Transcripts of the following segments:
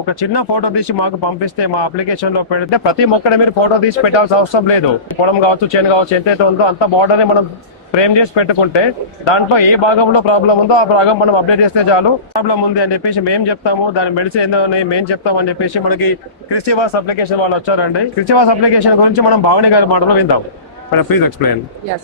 ఒక చిన్న ఫోటో తీసి మాకు పంపిస్తే మా అప్లికేషన్ లో పెడితే ప్రతి మొక్కని మీరు ఫోటో తీసి పెట్టాల్సిన అవసరం లేదు. పొలం కావచ్చు, చేను కావచ్చు, ఎంతైతే ఉందో అంత బార్డర్ మనం ఫ్రేమ్ చేసి పెట్టుకుంటే దాంట్లో ఏ భాగంలో ప్రాబ్లం ఉందో ఆ భాగం మనం అప్డేట్ చేస్తే చాలు. ప్రాబ్లం ఉంది అని చెప్పేసి మేము చెప్తాము, దాని మెడిసిన్ ఏందో మేము చెప్తాం అని చెప్పేసి మనకి కృషివాస్ అప్లికేషన్ వాళ్ళు వచ్చారండి. కృషివాస్ అప్లికేషన్ గురించి మనం భావని గారి మాటలో విందాం. Please explain.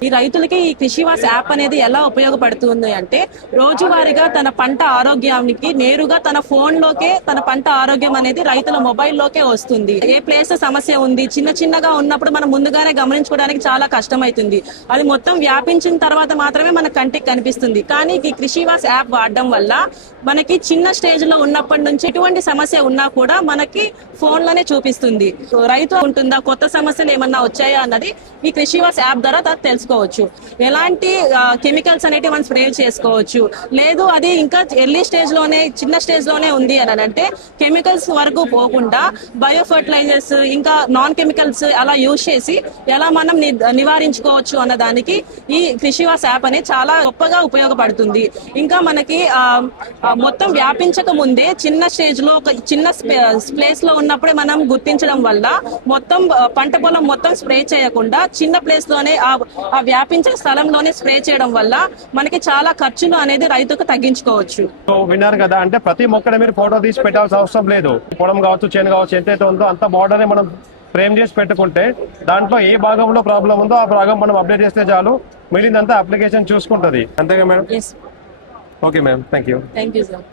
ఈ రైతులకి ఈ కృషివాస్ యాప్ అనేది ఎలా ఉపయోగపడుతుంది అంటే, రోజువారీగా తన పంట ఆరోగ్యానికి నేరుగా తన ఫోన్ లోకే తన పంట ఆరోగ్యం అనేది రైతుల మొబైల్లోకే వస్తుంది. ఏ ప్లేస్ సమస్య ఉంది, చిన్న చిన్నగా ఉన్నప్పుడు మనం ముందుగానే గమనించుకోవడానికి చాలా కష్టమైతుంది. అది మొత్తం వ్యాపించిన తర్వాత మాత్రమే మన కంటికి కనిపిస్తుంది. కానీ ఈ కృషివాస్ యాప్ వాడడం వల్ల మనకి చిన్న స్టేజ్ లో ఉన్నప్పటి నుంచి ఎటువంటి సమస్య ఉన్నా కూడా మనకి ఫోన్ లోనే చూపిస్తుంది. రైతు ఉంటుందా, కొత్త సమస్యలు ఏమన్నా వచ్చాయా అన్నది ఈ కృషివాస్ యాప్ ద్వారా తెలుసుకోవచ్చు. ఎలాంటి కెమికల్స్ అనేవి మనం స్ప్రే చేసుకోవచ్చు, లేదు అది ఇంకా ఎర్లీ స్టేజ్ లోనే చిన్న స్టేజ్ లోనే ఉంది అని అంటే కెమికల్స్ వరకు పోకుండా బయో ఫర్టిలైజర్స్ ఇంకా నాన్ కెమికల్స్ అలా యూజ్ చేసి ఎలా మనం నివారించుకోవచ్చు అన్న దానికి ఈ కృషివాస్ యాప్ అనేది చాలా గొప్పగా ఉపయోగపడుతుంది. ఇంకా మనకి మొత్తం వ్యాపించక ముందే చిన్న స్టేజ్ లో ఒక చిన్న ప్లేస్ లో ఉన్నప్పుడే మనం గుర్తించడం వల్ల మొత్తం పంట పొలం మొత్తం స్ప్రే చేయకుండా చిన్న ప్లేస్ లోనే ఆ వ్యాపించే స్థలంలోనే స్ప్రే చేయడం వల్ల మనకి చాలా ఖర్చులు అనేది రైతుకు తగ్గించుకోవచ్చు. విన్నారు కదా, అంటే ప్రతి మొక్కని మీరు ఫోటో తీసి పెట్టాల్సిన అవసరం లేదు. పొలం కావచ్చు, చేను కావచ్చు, ఎంతైతే ఉందో అంత బార్డర్ మనం ఫ్రేమ్ చేసి పెట్టుకుంటే దాంట్లో ఏ భాగంలో ప్రాబ్లం ఉందో ఆ భాగం మనం అప్డేట్ చేస్తే చాలు. మిగిలినంతా అప్లికేషన్ చూసుకుంటది. అంతేగా madam? Okay ma'am, thank you. Thank you sir.